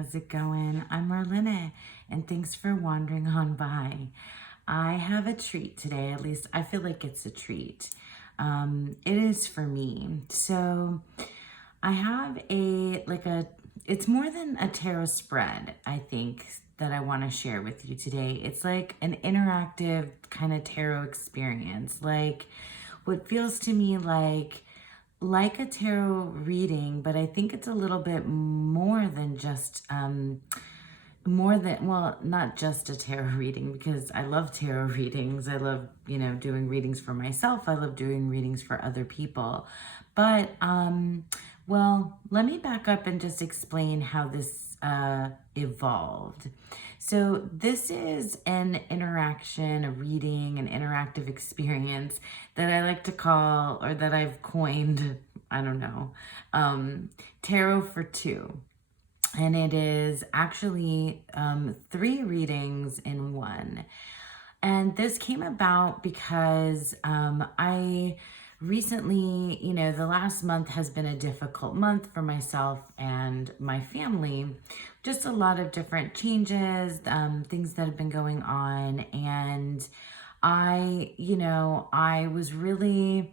how's it going? I'm Marlene, and thanks for wandering on by. I have a treat today, at least I feel like it's a treat. It is for me. So I have it's more than a tarot spread, I think, that I want to share with you today. It's like an interactive kind of tarot experience, like what feels to me like a tarot reading, but I think it's a little bit more than just well, not just a tarot reading, because I love tarot readings. I love, doing readings for myself. I love doing readings for other people. But well, let me back up and just explain how this evolved. So this is an interaction, a reading, an interactive experience that I like to call, or that I've coined, I don't know, Tarot for Two. And it is actually 3 readings in one. And this came about because I recently, the last month has been a difficult month for myself and my family. Just a lot of different changes, things that have been going on. And I was really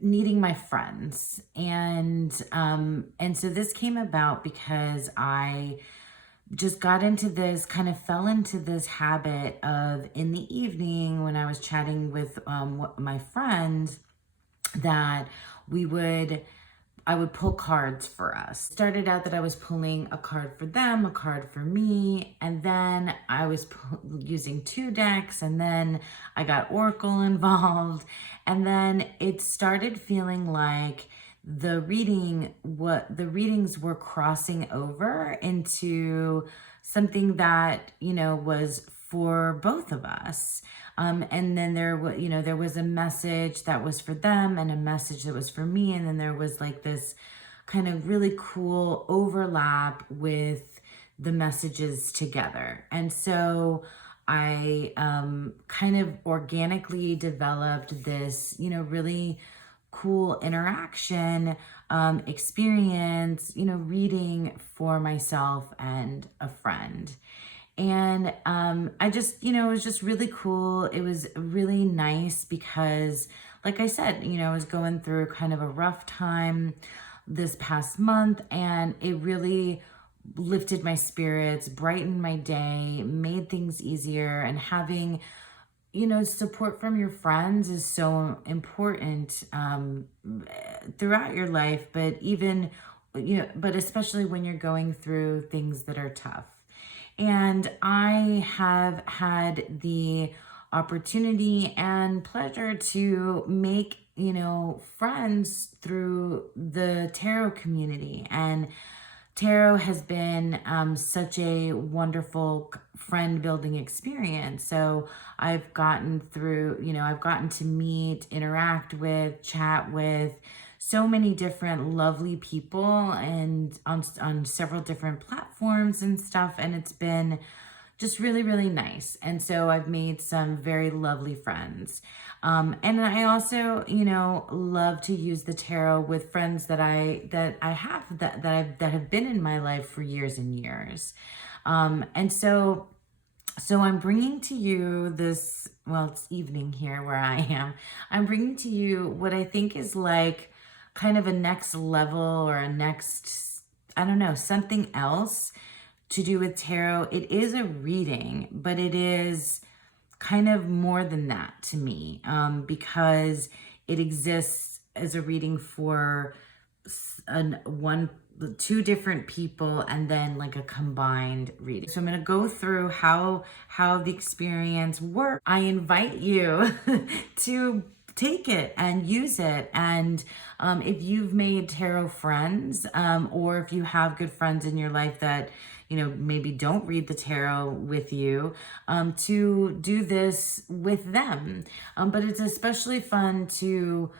needing my friends. And so this came about because I just got into this, kind of fell into this habit of, in the evening when I was chatting with my friends, that I would pull cards for us. Started out that I was pulling a card for them, a card for me, and then I was using 2 decks, and then I got Oracle involved, and then it started feeling like the readings were crossing over into something that, was for both of us. And then there was a message that was for them and a message that was for me. And then there was like this kind of really cool overlap with the messages together. And so I kind of organically developed this, really cool interaction experience, reading for myself and a friend. And I just, it was just really cool. It was really nice because, like I said, I was going through kind of a rough time this past month, and it really lifted my spirits, brightened my day, made things easier. And having, support from your friends is so important throughout your life, but but especially when you're going through things that are tough. And I have had the opportunity and pleasure to make, friends through the tarot community. And tarot has been such a wonderful friend building experience. So I've gotten to meet, interact with, chat with so many different lovely people, and on several different platforms and stuff. And it's been just really, really nice. And so I've made some very lovely friends. And I also, love to use the tarot with friends that have been in my life for years and years. And so I'm bringing to you this, well, it's evening here where I am. I'm bringing to you what I think is like kind of a next level, or a next, I don't know, something else to do with tarot. It is a reading, but it is kind of more than that to me, because it exists as a reading for 2 different people, and then like a combined reading. So I'm going to go through how the experience works. I invite you to take it and use it. And if you've made tarot friends, or if you have good friends in your life that, maybe don't read the tarot with you, to do this with them. But it's especially fun to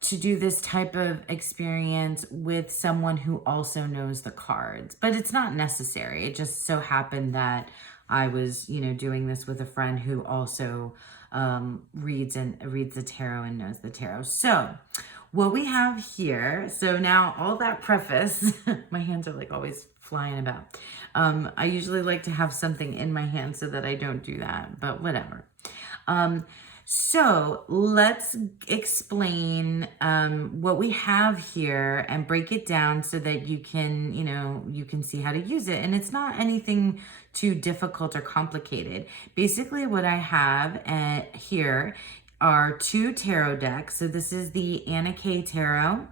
do this type of experience with someone who also knows the cards. But it's not necessary. It just so happened that I was, doing this with a friend who also reads the tarot and knows the tarot. So what we have here, so now all that preface, my hands are like always flying about. I usually like to have something in my hand so that I don't do that, but whatever. So let's explain what we have here and break it down so that you can, you can see how to use it. And it's not anything too difficult or complicated. Basically what I have here are 2 tarot decks. So this is the Anna Kay Tarot,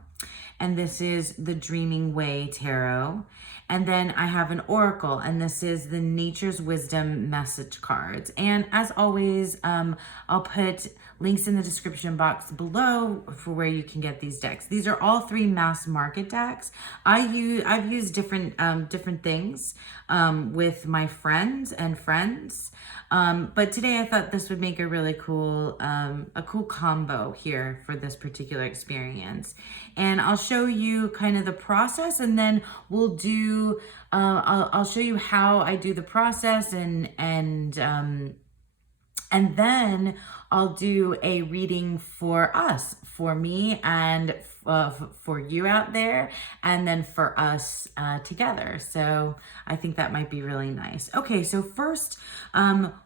and this is the Dreaming Way Tarot. And then I have an oracle, and this is the Nature's Wisdom message cards. And as always, I'll put links in the description box below for where you can get these decks. These are all 3 mass market decks. I've used different things with my friends and friends. But today I thought this would make a really cool combo here for this particular experience. And I'll show you kind of the process, and then we'll do, I'll show you how I do the process, and then I'll do a reading for us, for me, and for you out there, and then for us together. So I think that might be really nice. Okay, so first,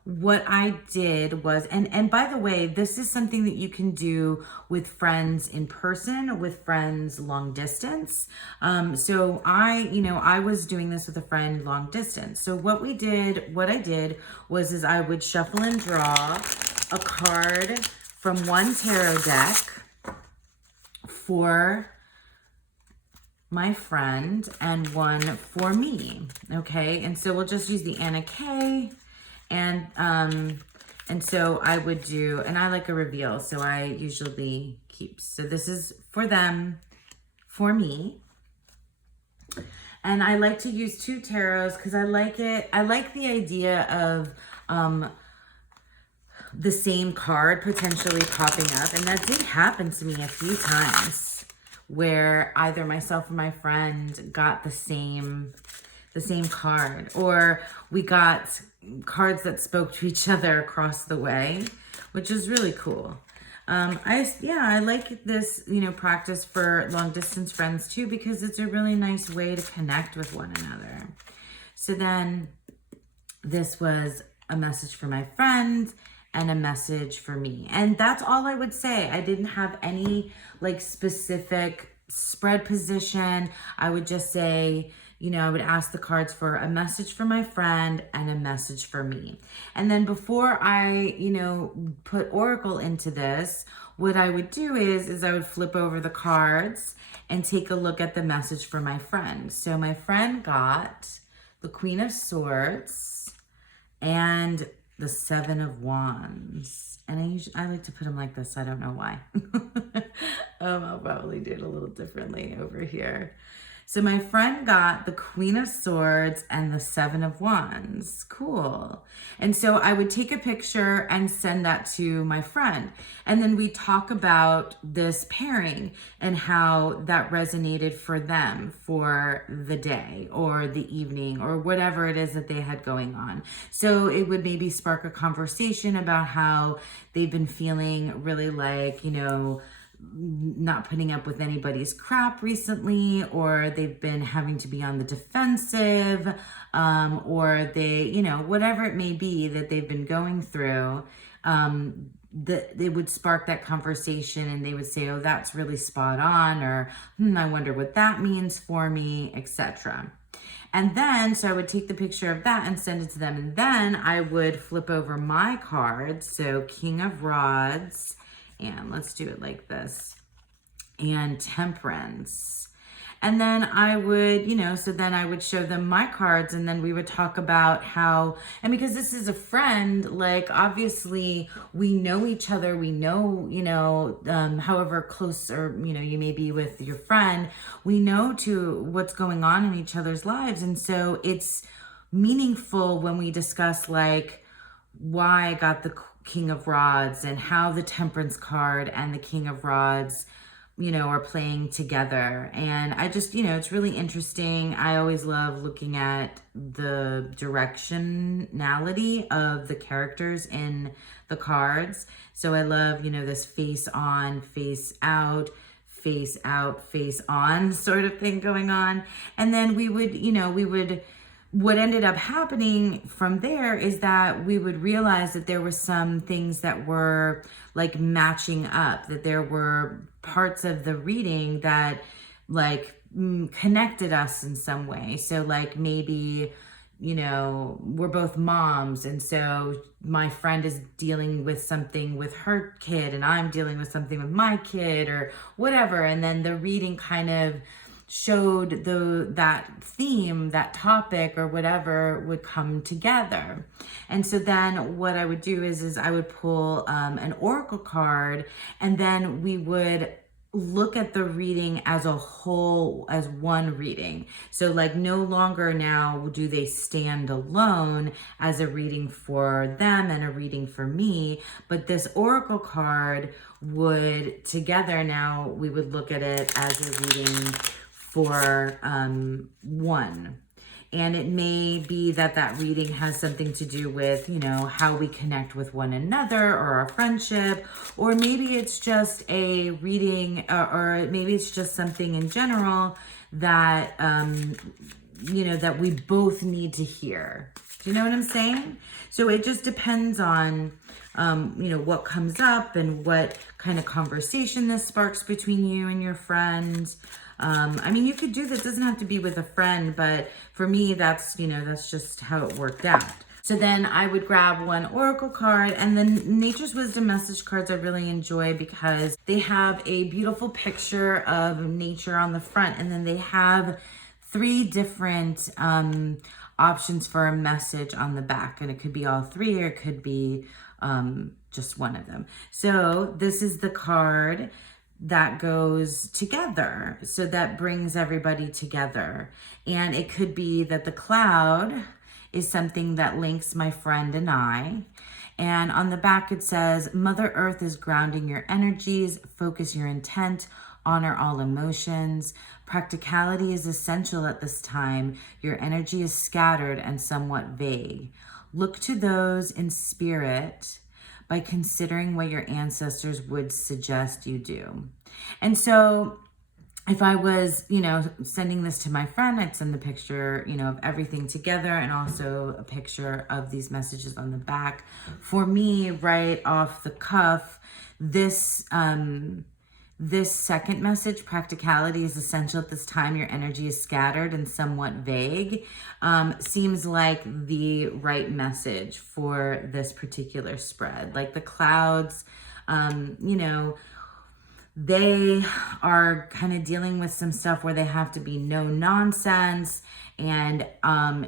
what I did was, and by the way, this is something that you can do with friends in person, with friends long distance. So I was doing this with a friend long distance. So what I did was I would shuffle and draw a card from one tarot deck for my friend and one for me. Okay, and so we'll just use the Anna Kay, and so I would do, and I like a reveal, so I usually keep. So this is for them, for me. And I like to use 2 tarots because I like it. I like the idea of the same card potentially popping up. And that did happen to me a few times where either myself or my friend got the same card, or we got cards that spoke to each other across the way, which is really cool. I like this, practice for long distance friends too, because it's a really nice way to connect with one another. So then this was a message for my friend and a message for me. And that's all I would say. I didn't have any like specific spread position. I would just say, I would ask the cards for a message for my friend and a message for me. And then before I, put oracle into this, what I would do is I would flip over the cards and take a look at the message for my friend. So my friend got the Queen of Swords and the 7 of Wands. And I like to put them like this. I don't know why. I'll probably do it a little differently over here. So my friend got the Queen of Swords and the 7 of Wands. Cool. And so I would take a picture and send that to my friend. And then we talk about this pairing and how that resonated for them for the day or the evening or whatever it is that they had going on. So it would maybe spark a conversation about how they've been feeling really like, not putting up with anybody's crap recently, or they've been having to be on the defensive, or they, whatever it may be that they've been going through, they would spark that conversation, and they would say, oh, that's really spot on, or I wonder what that means for me, etc. And then, so I would take the picture of that and send it to them, and then I would flip over my cards, so King of Rods, and let's do it like this, and Temperance. And then I would, so then I would show them my cards, and then we would talk about how, and because this is a friend, like obviously we know each other, we know, however close or, you may be with your friend, we know to what's going on in each other's lives. And so it's meaningful when we discuss like why I got the King of Rods and how the Temperance card and the King of Rods, are playing together. And I just, it's really interesting. I always love looking at the directionality of the characters in the cards. So I love, this face on, face out, face out, face on sort of thing going on. And then what ended up happening from there is that we would realize that there were some things that were like matching up, that there were parts of the reading that like connected us in some way. So like maybe, we're both moms, and so my friend is dealing with something with her kid and I'm dealing with something with my kid or whatever. And then the reading kind of showed that theme, that topic or whatever would come together. And so then what I would do is I would pull an oracle card, and then we would look at the reading as a whole, as one reading. So like no longer now do they stand alone as a reading for them and a reading for me, but this oracle card would together, now we would look at it as a reading for one. And it may be that reading has something to do with, how we connect with one another or our friendship, or maybe it's just a reading, or maybe it's just something in general that, that we both need to hear. Do you know what I'm saying? So it just depends on, what comes up and what kind of conversation this sparks between you and your friend. You could do that. It doesn't have to be with a friend, but for me, that's just how it worked out. So then I would grab one oracle card, and then Nature's Wisdom message cards I really enjoy because they have a beautiful picture of nature on the front, and then they have 3 different options for a message on the back, and it could be all 3 or it could be just one of them. So this is the card that goes together. So that brings everybody together. And it could be that the cloud is something that links my friend and I. And on the back it says, Mother Earth is grounding your energies, focus your intent, honor all emotions. Practicality is essential at this time. Your energy is scattered and somewhat vague. Look to those in spirit by considering what your ancestors would suggest you do. And so if I was, sending this to my friend, I'd send the picture, of everything together and also a picture of these messages on the back. For me, right off the cuff, this second message, practicality is essential at this time. Your energy is scattered and somewhat vague, seems like the right message for this particular spread. Like the clouds, they are kind of dealing with some stuff where they have to be no nonsense. And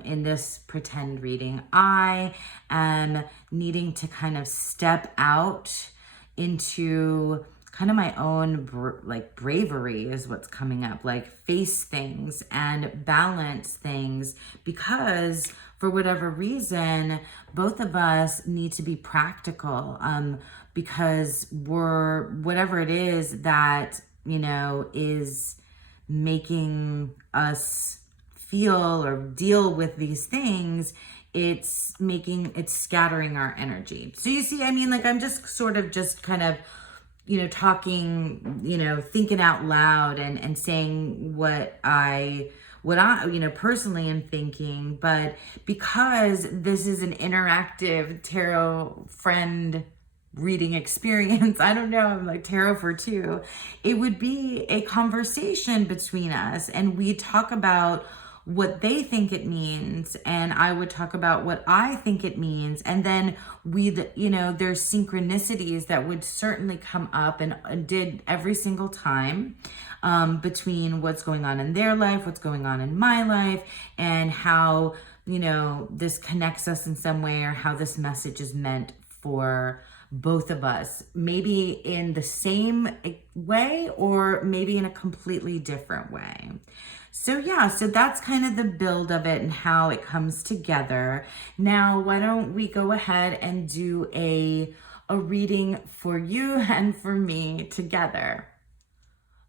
in this pretend reading, I am needing to kind of step out into kind of my own bravery is what's coming up, like face things and balance things, because for whatever reason, both of us need to be practical, because we're, whatever it is that, is making us feel or deal with these things, it's scattering our energy. So you see, I'm just sort of just kind of, talking, thinking out loud and saying what I personally am thinking. But because this is an interactive tarot friend reading experience, I don't know, I'm like tarot for 2, it would be a conversation between us, and we talk about what they think it means, and I would talk about what I think it means, and then there's synchronicities that would certainly come up and did every single time, between what's going on in their life, what's going on in my life, and how, this connects us in some way, or how this message is meant for both of us, maybe in the same way or maybe in a completely different way. So yeah, so that's kind of the build of it and how it comes together. Now, why don't we go ahead and do a reading for you and for me together.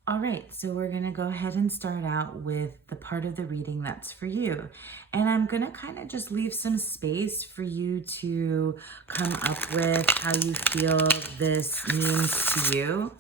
All right, so we're going to go ahead and start out with the part of the reading that's for you. And I'm going to kind of just leave some space for you to come up with how you feel this means to you,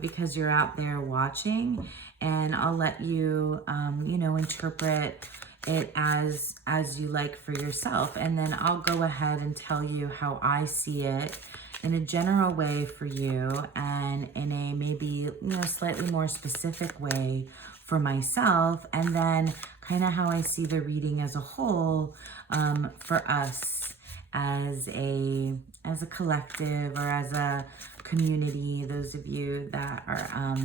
because you're out there watching. And I'll let you, interpret it as you like for yourself. And then I'll go ahead and tell you how I see it in a general way for you, and in a maybe slightly more specific way for myself, and then kind of how I see the reading as a whole, for us as a collective or as a community. Those of you that are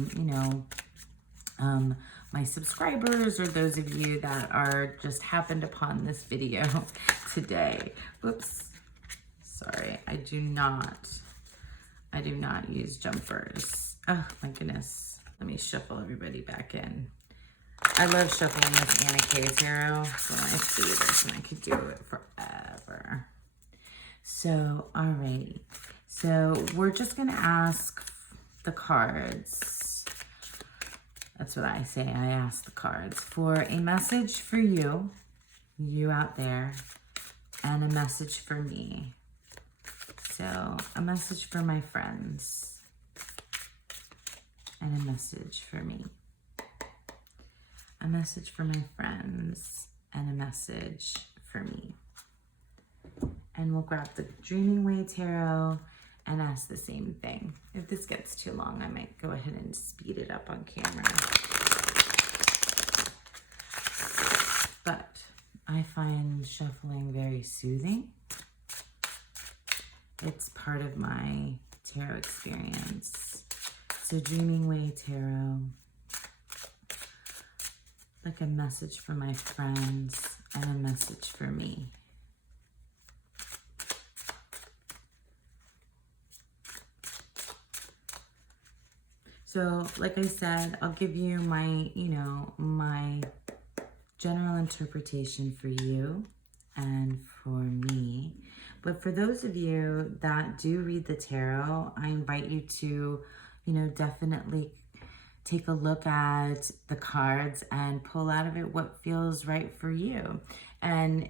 my subscribers, or those of you that are just happened upon this video today. Whoops. Sorry, I do not use jumpers. Oh my goodness. Let me shuffle everybody back in. I love shuffling this Anna Kay Tarot. It's one of my favorites, and I could do it forever. So, alrighty. So we're just gonna ask the cards. That's what I say. I ask the cards for a message for you out there, and a message for me. So, a message for my friends, and a message for me. A message for my friends, and a message for me. And we'll grab the Dreaming Way Tarot and ask the same thing. If this gets too long, I might go ahead and speed it up on camera. But I find shuffling very soothing. It's part of my tarot experience. So Dreaming Way Tarot, like a message for my friends and a message for me. So like I said, I'll give you my, my general interpretation for you and for me. But for those of you that do read the tarot, I invite you to, definitely take a look at the cards and pull out of it what feels right for you. And,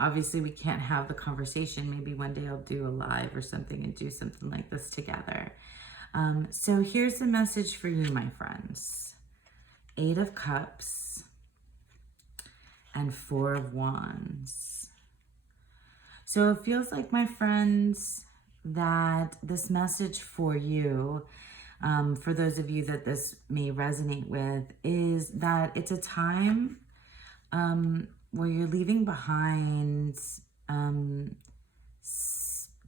obviously we can't have the conversation. Maybe one day I'll do a live or something and do something like this together. So here's the message for you, my friends. 8 of Cups and 4 of Wands. So it feels like, my friends, that this message for you, for those of you that this may resonate with, is that it's a time where you're leaving behind,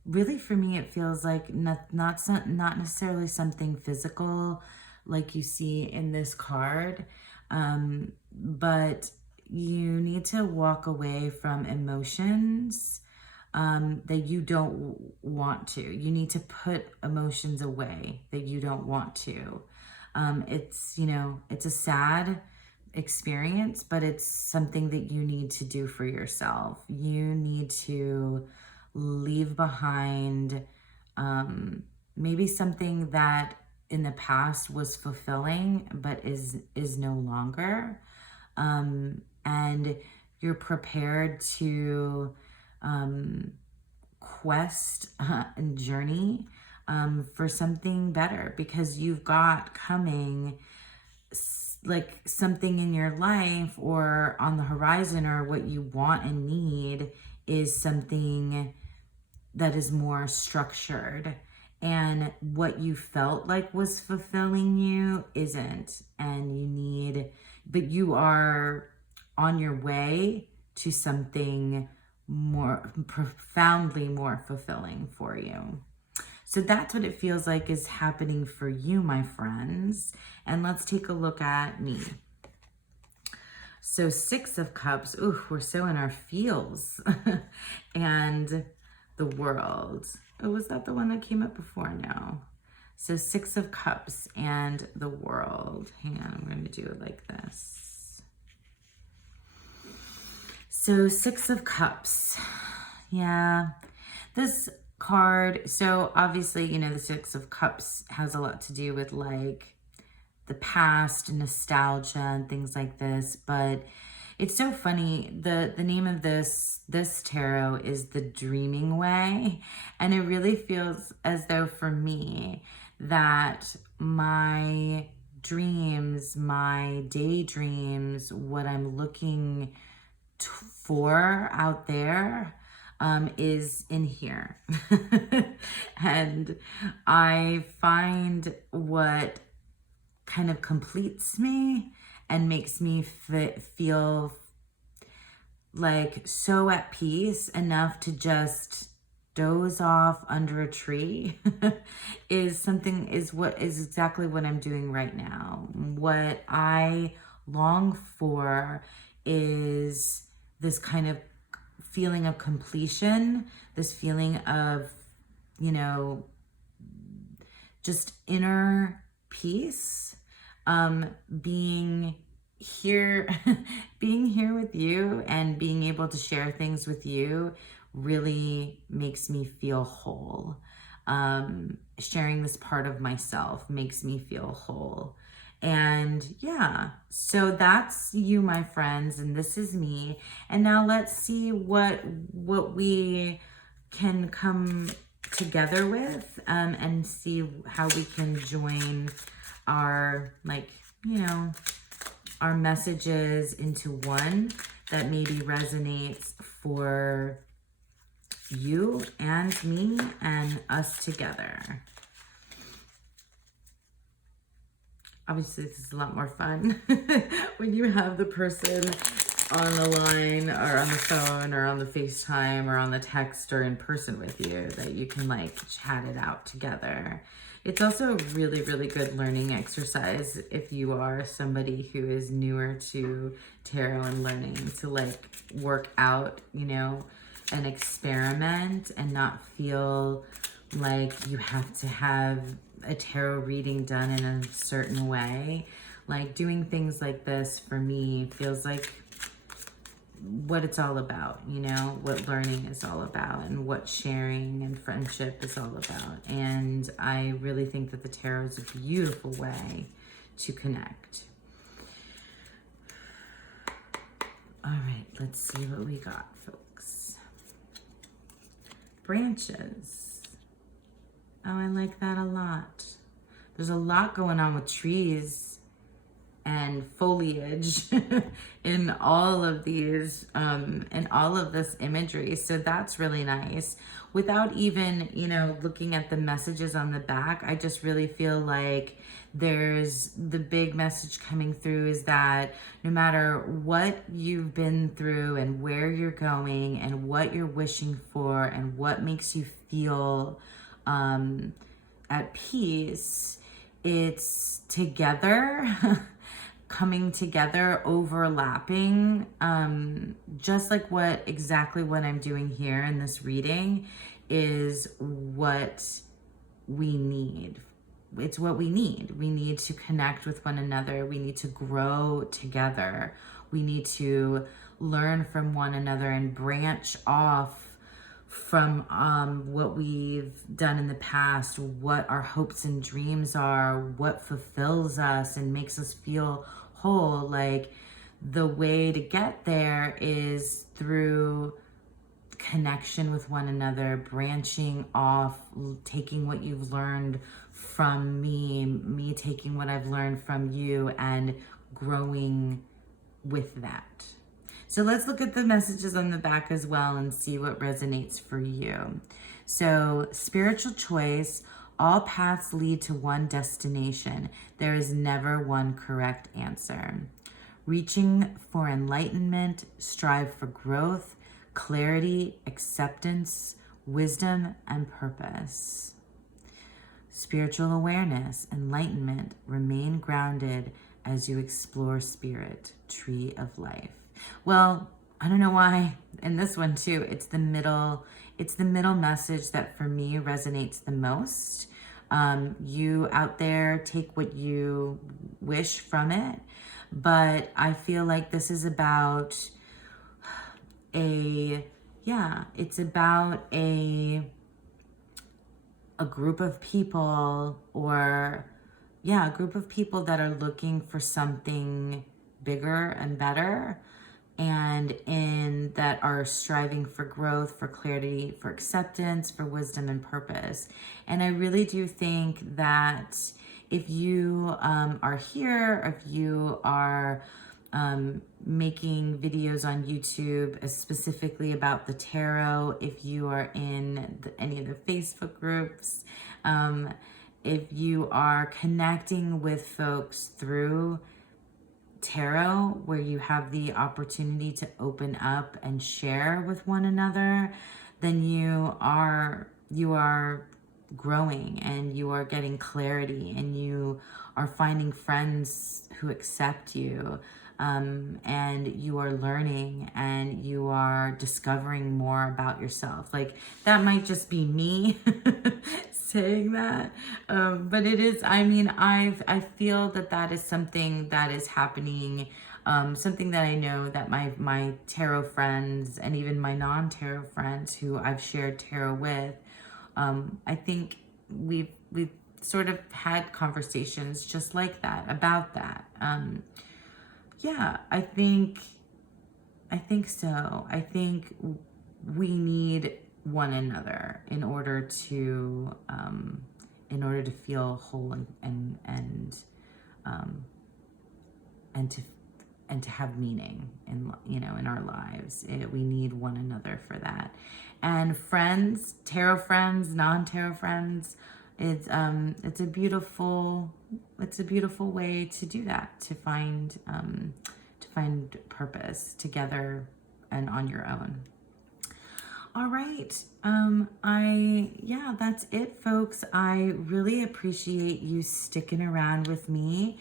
really for me it feels like not necessarily something physical like you see in this card, but you need to walk away from emotions that you don't want to. You need to put emotions away that you don't want to. It's a sad experience, but it's something that you need to do for yourself. You need to leave behind maybe something that in the past was fulfilling but is no longer, and you're prepared to quest and journey for something better, because you've got coming like something in your life or on the horizon, or what you want and need is something that is more structured, and what you felt like was fulfilling you isn't, and but you are on your way to something more profoundly more fulfilling for you. So that's what it feels like is happening for you, my friends. And let's take a look at me. So 6 of Cups, ooh, we're so in our feels. And the World. Oh, was that the one that came up before? No. So 6 of Cups and the World. Hang on, I'm going to do it like this. So 6 of Cups. Yeah. This card, so obviously, the 6 of Cups has a lot to do with like the past and nostalgia and things like this. But it's so funny. The name of this tarot is The Dreaming Way, and it really feels as though for me that my dreams, my daydreams, what I'm looking for out there is in here. And I find what kind of completes me and makes me feel like so at peace enough to just doze off under a tree is exactly what I'm doing right now. What I long for is this kind of feeling of completion, this feeling of, you know, just inner peace, being here being here with you and being able to share things with you really makes me feel whole. Sharing this part of myself makes me feel whole. And yeah, so that's you, my friends, and this is me. And now let's see what we can come together with, and see how we can join our, like, you know, our messages into one that maybe resonates for you and me and us together. Obviously, this is a lot more fun when you have the person on the line or on the phone or on the FaceTime or on the text or in person with you, that you can like chat it out together. It's also a really, really good learning exercise if you are somebody who is newer to tarot and learning to like work out, you know, an experiment and not feel like you have to have a tarot reading done in a certain way. Like doing things like this for me feels like what it's all about, you know, what learning is all about and what sharing and friendship is all about. And I really think that the tarot is a beautiful way to connect. All right, let's see what we got, folks. Branches. Oh, I like that a lot. There's a lot going on with trees and foliage in all of these, in all of this imagery. So that's really nice. Without even, you know, looking at the messages on the back, I just really feel like there's the big message coming through is that no matter what you've been through and where you're going and what you're wishing for and what makes you feel at peace, it's together, coming together, overlapping, just like exactly what I'm doing here in this reading is what we need. It's what we need. We need to connect with one another. We need to grow together. We need to learn from one another and branch off from what we've done in the past, what our hopes and dreams are, what fulfills us and makes us feel whole. Like the way to get there is through connection with one another, branching off, taking what you've learned from me taking what I've learned from you and growing with that. So let's look at the messages on the back as well and see what resonates for you. So spiritual choice, all paths lead to one destination. There is never one correct answer. Reaching for enlightenment, strive for growth, clarity, acceptance, wisdom, and purpose. Spiritual awareness, enlightenment, remain grounded as you explore spirit, tree of life. Well, I don't know why in this one too, it's the middle message that for me resonates the most. You out there, take what you wish from it, but I feel like this is about it's about a group of people or yeah, a group of people that are looking for something bigger and better, and in that are striving for growth, for clarity, for acceptance, for wisdom and purpose. And I really do think that if you are here, if you are making videos on YouTube specifically about the tarot, if you are in any of the Facebook groups, if you are connecting with folks through tarot, where you have the opportunity to open up and share with one another, then you are growing, and you are getting clarity, and you are finding friends who accept you, and you are learning, and you are discovering more about yourself. Like, that might just be me saying that, but it is, I mean, I feel that that is something that is happening, something that I know that my tarot friends, and even my non-tarot friends who I've shared tarot with, I think we've sort of had conversations just like that, about that. Yeah, I think so. I think we need one another in order to feel whole, um, and to have meaning in, in our lives. We need one another for that. And friends, tarot friends, non-tarot friends, it's a beautiful way to do that, to find purpose together and on your own. All right. Yeah, that's it, folks. I really appreciate you sticking around with me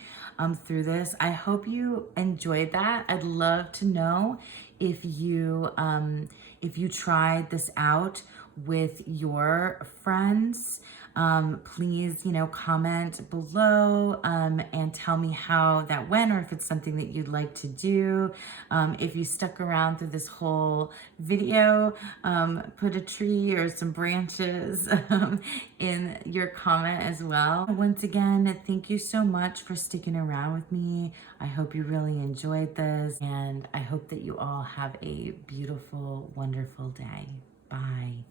through this. I hope you enjoyed that. I'd love to know if you tried this out with your friends. Please, comment below, and tell me how that went, or if it's something that you'd like to do. If you stuck around through this whole video, put a tree or some branches in your comment as well. Once again, thank you so much for sticking around with me. I hope you really enjoyed this, and I hope that you all have a beautiful, wonderful day. Bye.